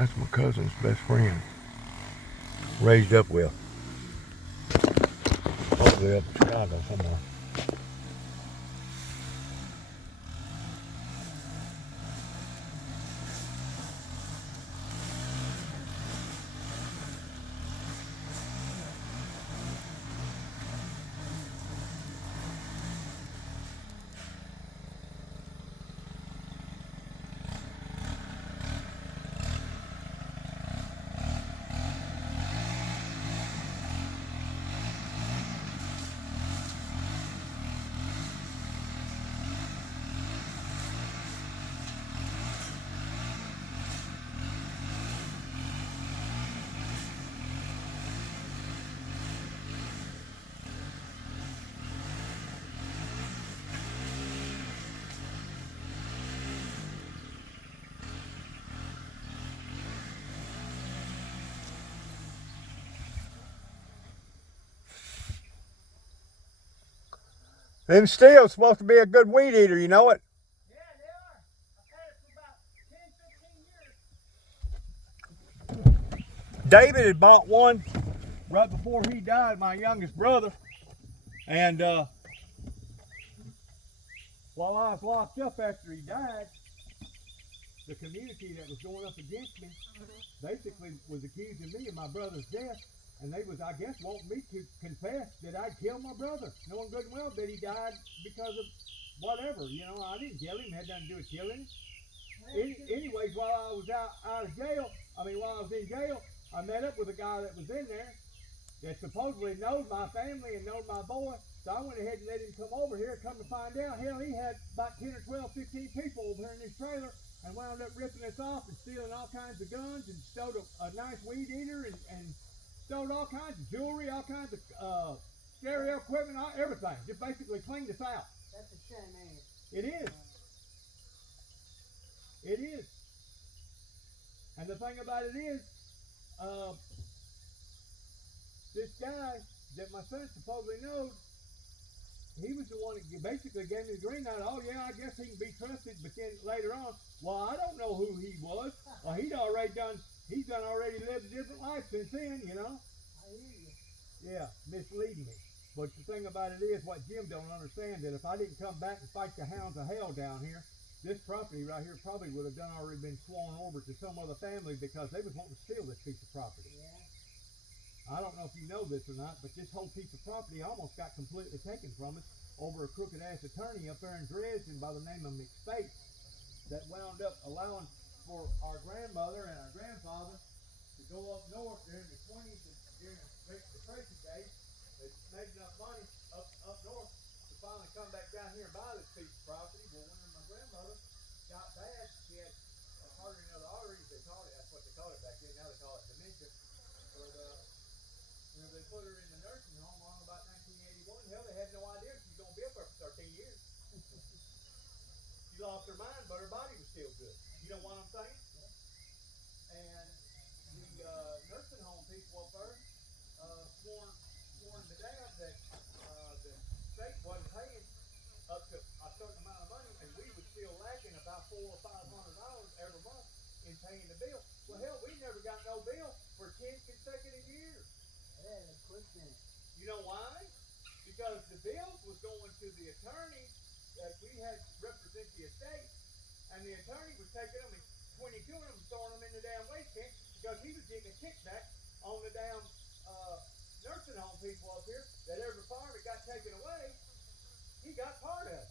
That's my cousin's best friend. Raised up with. Probably up in Chicago somewhere. Them steel's supposed to be a good weed eater, you know it? Yeah, they are. I've had it for about 10, 15 years. David had bought one right before he died, my youngest brother. And while I was locked up after he died, the community that was going up against me basically was accusing me of my brother's death. And they was, I guess, wanting me to confess that I'd killed my brother, knowing good and well that he died because of whatever. You know, I didn't kill him, had nothing to do with killing him. Anyways, while I was out of jail, while I was in jail, I met up with a guy that was in there that supposedly knowed my family and knowed my boy. So I went ahead and let him come over here. Come to find out, hell, he had about 10 or 12, 15 people over here in this trailer and wound up ripping us off and stealing all kinds of guns and stole a nice weed eater and stole all kinds of jewelry, all kinds of stereo equipment, everything. Just basically cleaned us out. That's a shame, ain't it? It is. It is. And the thing about it is, this guy that my son supposedly knows, he was the one that basically gave me the green light. Oh yeah, I guess he can be trusted. But then later on, well, I don't know who he was. Well, he's already lived a different life since then, you know. I hear you. Yeah, misleading me. But the thing about it is, what Jim don't understand, that if I didn't come back and fight the hounds of hell down here, this property right here probably would have already been sworn over to some other family because they was wanting to steal this piece of property. Yeah. I don't know if you know this or not, but this whole piece of property almost got completely taken from us over a crooked ass attorney up there in Dresden by the name of McSpace that wound up allowing for our grandmother and our grandfather to go up north during the 20s and during the Depression days. They made enough money up north to finally come back down here and buy this piece of property. Well, when my grandmother got bad, she had a hardening of the arteries. They called it, that's what they called it back then. Now they call it dementia. But they put her in the nursing home around about 1981. Hell, they had no idea she was going to be up there for 13 years. She lost her mind, but her body was still good. You know what I'm saying? Yeah. And the nursing home people up there sworn to them that the state wasn't paying up to a certain amount of money, and we were still lacking about $400 or $500 every month in paying the bill. Well, hell, we never got no bill for 10 consecutive years. Yeah, that's quick then. You know why? Because the bills was going to the attorney that we had represent the estate, and the attorney was taking them and 22 of them throwing them in the damn waste bin because he was getting a kickback on the damn nursing home people up here that every farm that got taken away, he got part of it.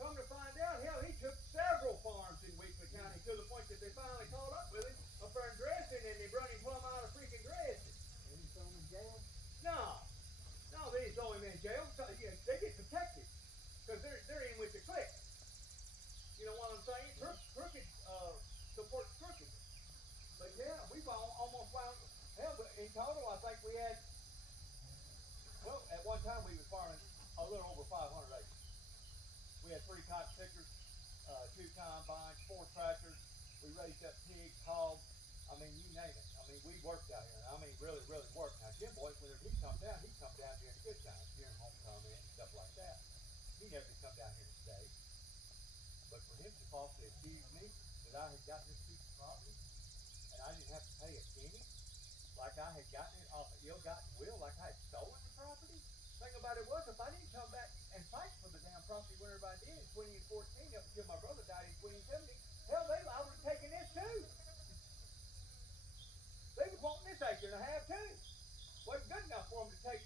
Come to find out, hell, he took several farms in Weakley County to the point that they finally caught up with him up there in Dresden, and they brought him plumb out of freaking Dresden. Did he throw him in jail? No, they didn't throw him in jail. They get protected because they're in with the clique. You know what I'm saying? Crooked supports crooked. But yeah, we've almost found, hell, in total, I think we had, well, at one time we was farming a little over 500 acres. We had 3 cotton pickers, 2 combines, 4 tractors. We raised up pigs, hogs. I mean, you name it. I mean, we worked out here. I mean, really, really worked. Now, Jim Boy, whenever he come down during good times, during homecoming and stuff like that. He never come down here to stay. But for him to falsely accuse me that I had got this piece of property, and I didn't have to pay a penny, like I had gotten it off an ill-gotten will, like I had stolen the property. Thing about it was, if I didn't come back and fight for the damn property when everybody did in 2014 up until my brother died in 2017, hell, they I would have taken this too. They was wanting this acre and a half too. Wasn't good enough for them to take.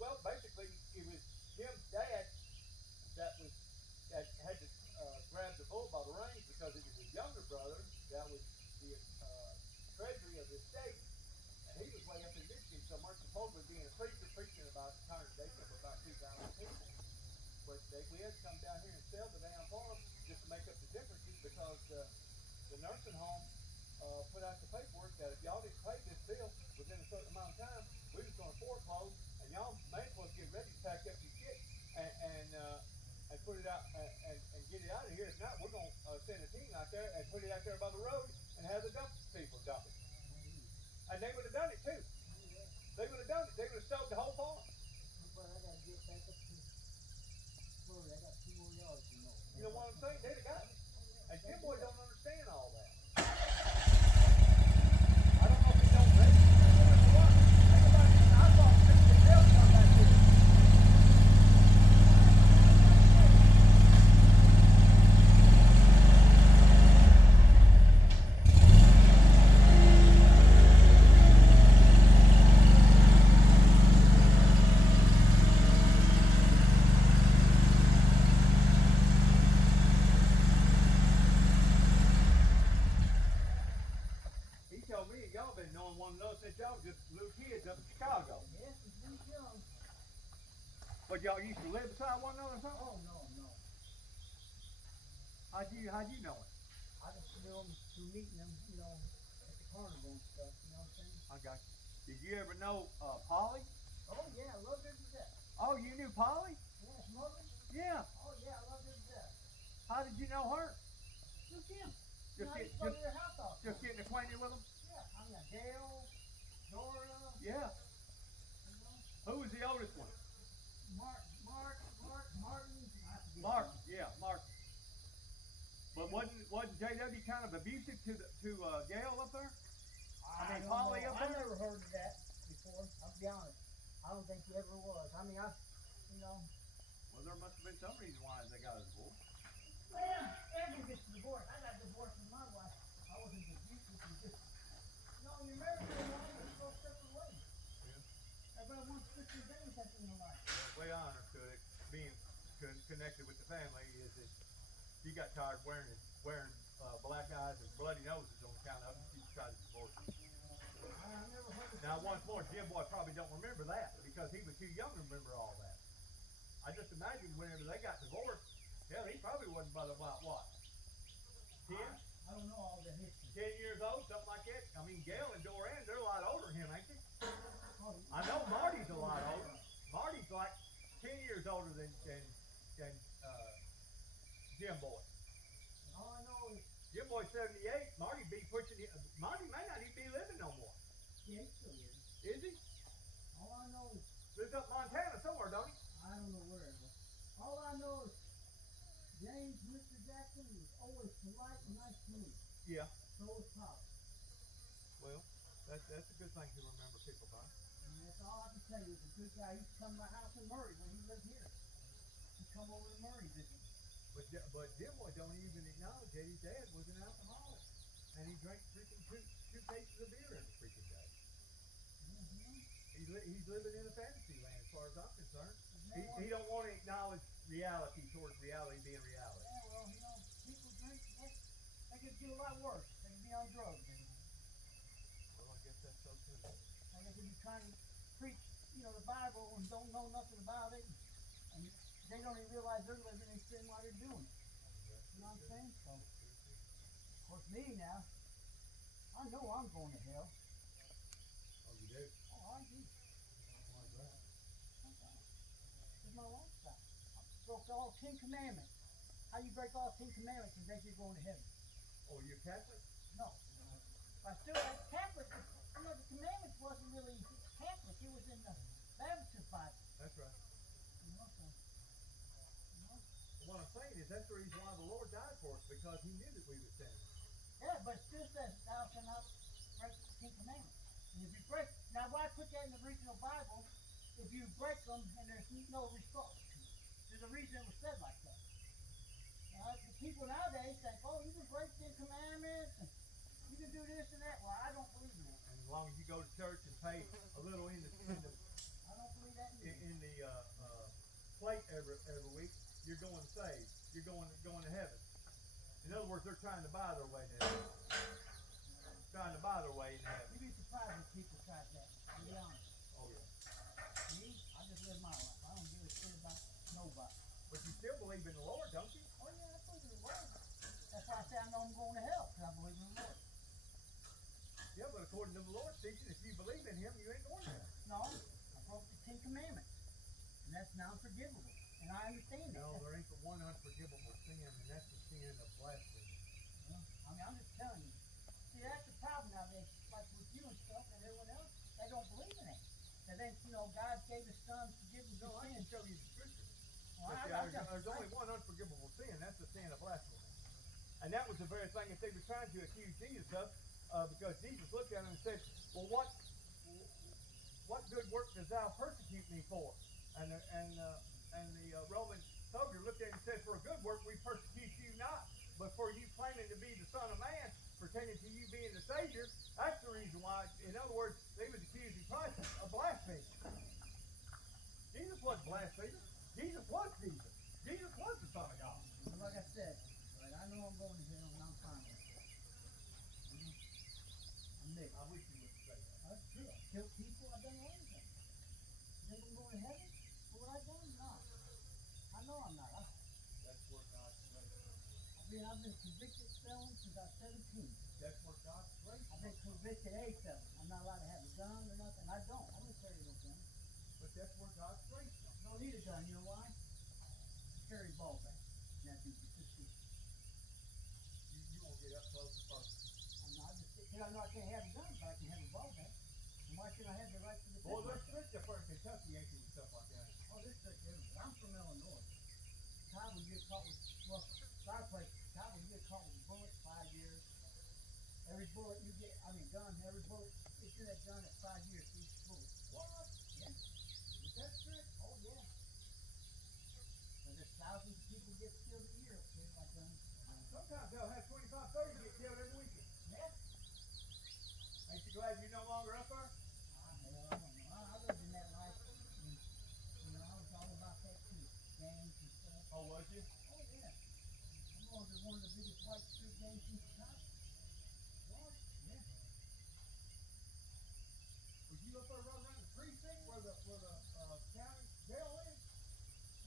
Well, basically, it was Jim's dad that had to grab the bull by the reins because it was his younger brother that was the treasury of the estate. And he was way up in Michigan somewhere, supposedly being a preacher, preaching about the congregation of about 2,000 people. But we had to come down here and sell the damn farm just to make up the differences because the nursing home put out the paperwork that if y'all didn't pay this bill within a certain amount of time, we was going to foreclose, and y'all may as well get ready to pack up your shit and put it out and get it out of here. If not, we're going to send a team out there and put it out there by the road and have the dump people dump it. And they would have done it too. They would have done it. They would have sold the whole farm. But I gotta get back up to Florida. I got 2 more yards, you know. You know what I'm saying? They'd have got it. And Jim Boy don't understand all that. I don't know if he don't register. Think about it. I thought Christian Bell come back to it. Y'all been knowing one another since y'all was just little kids up in Chicago. Yes, it's been young. But y'all used to live beside one another or something? Oh, no. How'd you know it? I just knew them through meeting them, you know, at the carnival and stuff, you know what I'm saying? I got you. Did you ever know Polly? Oh, yeah, I loved her to death. Oh, you knew Polly? Yes, mother? Yeah. Oh, yeah, I loved her to death. How did you know her? Through Jim. Just, I used to go to their house all the just time. getting acquainted with them? Yeah, I mean, Gail, Dora, Yeah. you know, Who was the oldest one? Martin, I forget. Mark. Yeah, Mark. But wasn't JW kind of abusive to Gail up there? I mean, don't Polly know. up I there? never heard of that before, I'll be honest. I don't think he ever was. I mean, you know. Well, there must have been some reason why they got a divorce. Well, everyone gets divorced. I got divorced from my wife. I wasn't abusive, it was just, you know, you're married to a woman, you go separate ways. Yeah. Everybody wants Christian things happen in their life. Well, the way I understood it, being connected with the family, is that she got tired wearing black eyes and bloody noses on account of it. She tried to divorce him. I never heard of Now, that. once more, Jim Boy probably don't remember that because he was too young to remember all that. I just imagine whenever they got divorced, hell, he probably wasn't but about what? 10? I don't know all the history. 10 years old, something like that. I mean, Gail and Doran, they're a lot older than him, ain't they? Oh, I know Marty's a lot older. Marty's like 10 years older than Jim Boy. all I know is, Jim Boy's 78. Marty may not even be living no more. yeah, he still is. Is he? All I know is, Lives up Montana somewhere, don't he? I don't know where, but all I know is James, Mr. Jackson, was always polite and nice to me. Yeah. So was Pop. Well, that's a good thing to remember people by. And that's all I can tell you. He's a good guy. He used to come to my house in Murray when he lived here. He'd come over to Murray visit me. But Jim Boy don't even acknowledge that his dad was an alcoholic. And he drank freaking two cases of beer every freaking day. Mm-hmm. He's living in a fantasy land as far as I'm concerned. Yeah, He don't want to acknowledge reality towards reality being reality. yeah, well, you know, people drink, they could do a lot worse. They could be on drugs. Well, I guess that's so too. And they could be trying to preach, you know, the Bible and don't know nothing about it. And they don't even realize they're living in sin while they're doing it. You know what I'm saying? So, of course, me now, I know I'm going to hell. Oh, you do? Oh, I do. Why is that? It's my lifestyle. I broke all 10 commandments. How you break all 10 commandments and think you're going to heaven? Oh, you're Catholic? No. I still had Catholic. You know, the commandments wasn't really Catholic. It was in the Baptist Bible. That's right. You know, so, you know. What I'm saying is that's the reason why the Lord died for us, because he knew that we would sin. Yeah, but it still says, thou shalt not Ten Commandments. And if you break, now why put that in the original Bible? If you break them and there's no result, there's a reason it was said like that. The people nowadays think, oh, you can break Ten Commandments, and you can do this and that. Well, I don't believe in that. And as long as you go to church and pay a little I don't believe that either. in the plate every week, you're going saved. You're going to heaven. In other words, they're trying to buy their way to heaven. Trying to buy their way into heaven. You'd be surprised if people tried that, to be honest. Oh yeah. Me, I just live my life. I don't give a shit about nobody. But you still believe in the Lord, don't you? Oh yeah, I believe in the Lord. That's why I say I know I'm going to hell, because I believe in the Lord. Yeah, but according to the Lord's teaching, if you believe in Him, you ain't going to hell. No, I broke the Ten Commandments. And that's non-forgivable. And I understand that. No, there ain't but one unforgivable sin, and that's the sin of blasphemy. Well, I mean, I'm just telling you. See, that's the problem nowadays. Like with you and stuff and everyone else, they don't believe in it. They think, God gave His Son forgiveness of No, I can sins. show you the scripture. Well, There's only one unforgivable sin. That's the sin of blasphemy. And that was the very thing that they were trying to accuse Jesus of, because Jesus looked at him and said, well, what good work does thou persecute me for? And the Roman soldier looked at him and said, for a good work we persecute you not, but for you claiming to be the Son of Man, pertaining to you being the Savior, that's the reason why. In other words, they was accusing Christ of blasphemy. Jesus wasn't blaspheming. Jesus was Jesus. Jesus was the Son of God. Like I said, right, I know I'm going to hell and I'm fine with it. I'm mixed. I wish you wouldn't say that. That's true. I killed people. I've done everything. You think I'm going to heaven for what I've done? No. I know I'm not. That's where God's grace is. I've been convicted felon since I was 17. That's where God's grace I've been convicted a felon. I'm not allowed to have a gun or nothing. I don't carry no gun. But that's where God's grace comes. I don't need a gun. You know why? I carry a ball back. And that's easy to see. You won't get up close and personal. I'm not just because I know I can't have a gun, but I can have a ball back. And why should I have the right to defend Well, they're myself? strict up there in Kentucky, ain't they, and stuff like that. Oh, this is different. I'm from Illinois. Todd would get caught with, well, our place, Todd would get caught with a bullet, 5 years. Every bullet you get, every bullet, it's in that gun at 5 years for each bullet. What? Yeah. Is that strict? Oh, yeah. And there's thousands of people get killed a year up here like guns. Sometimes they'll have 25, 30 get killed every weekend. Yeah. Ain't you glad you're no longer up there? I don't know. I lived in that life. And, I was all about that too. Gangs and stuff. Oh, was you? Oh, yeah. I'm going to one of the biggest white street gangs in Chicago. What? Yeah. Was you up there running around the precinct where the county jail is?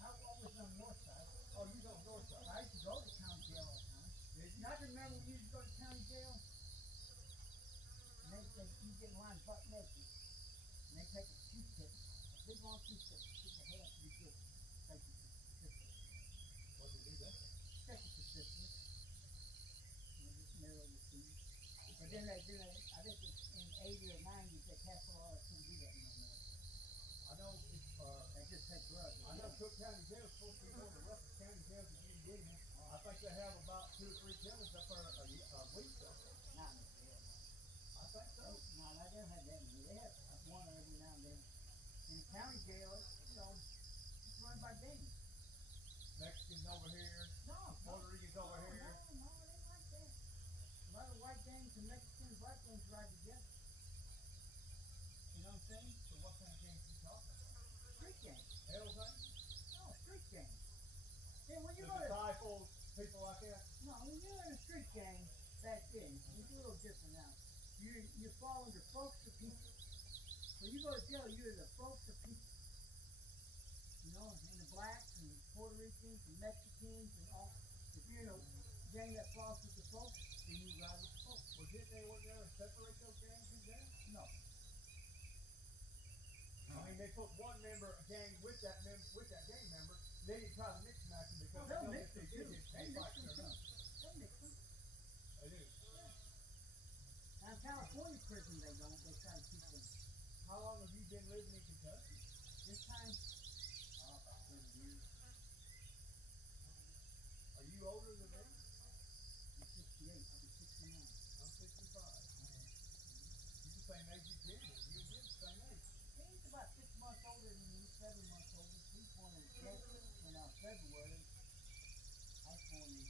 I was on the north side. Oh, you on the north side. I used to go to county jail all the time. Did you? And I can remember when you used to go to county jail. And they say you get in line butt naked. And they take a toothpick, a big long toothpick, stick your head up to your good. Take your certificate. What did you do that? Check your certificate. And they just narrow your feet. But then I think it's in 80 or 90s they passed a law that couldn't do that anymore. I know it's, They just take drugs. I know Cook County Jail is supposed to be one of the roughest county jails that you can get in. I think they have about 2 or 3 killings up there a week though. Not in the jail. I think so. No, they don't have that many. They have one every now and then. In the county jail, it's run by gangs. Mexicans over here, No, Puerto Ricans over here. No, it ain't like that. A lot of white gangs and Mexicans, black gangs ride together. You know what I'm saying? So what kind of games you talking about? Street gangs. Hell thing? No, street gangs. Then when you The go to disciples, people like that? when you're in a street gang back then, it's a little different now. You fall under folks or people. When you go to jail, you're the folks or people. And the blacks and the Puerto Ricans and Mexicans and all. If you're in a gang that falls with the folks, then you ride with the folks. Well, didn't they work there and separate those gangs in there? No. I mean, they put one member gang with that gang member. They didn't try to mix match them because They'll they know mix if they them did, too. it's They mix like them they're too. not. They'll mix them. They do. Now in California prison they don't. They try to keep them. How long have you been living in Kentucky? This time, about 30 years. Are you older than me? I'm 68. I'll be 69. I'm 65. You same age as Jim. You and Jim's the same age. He's about 6 months older than me, 7 months older. He's born in February. I was born in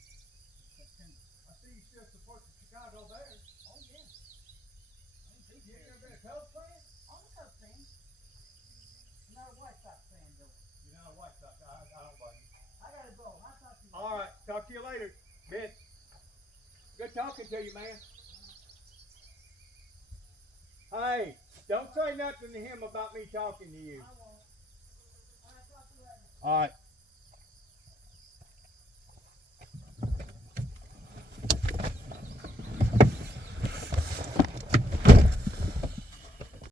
September. I see you still support the Chicago Bears. Oh, yeah. I'm a big You Bears ever been a fan. Cubs fan? I'm a Cubs fan. I'm not a White Sox fan, though. You're not a White Sox. I don't blame you. I gotta go. I'll talk to you. All right. Talk to you later, Mitch. Good talking to you, man. Hey, don't say nothing to him about me talking to you. I won't. All right, talk to you later. All right.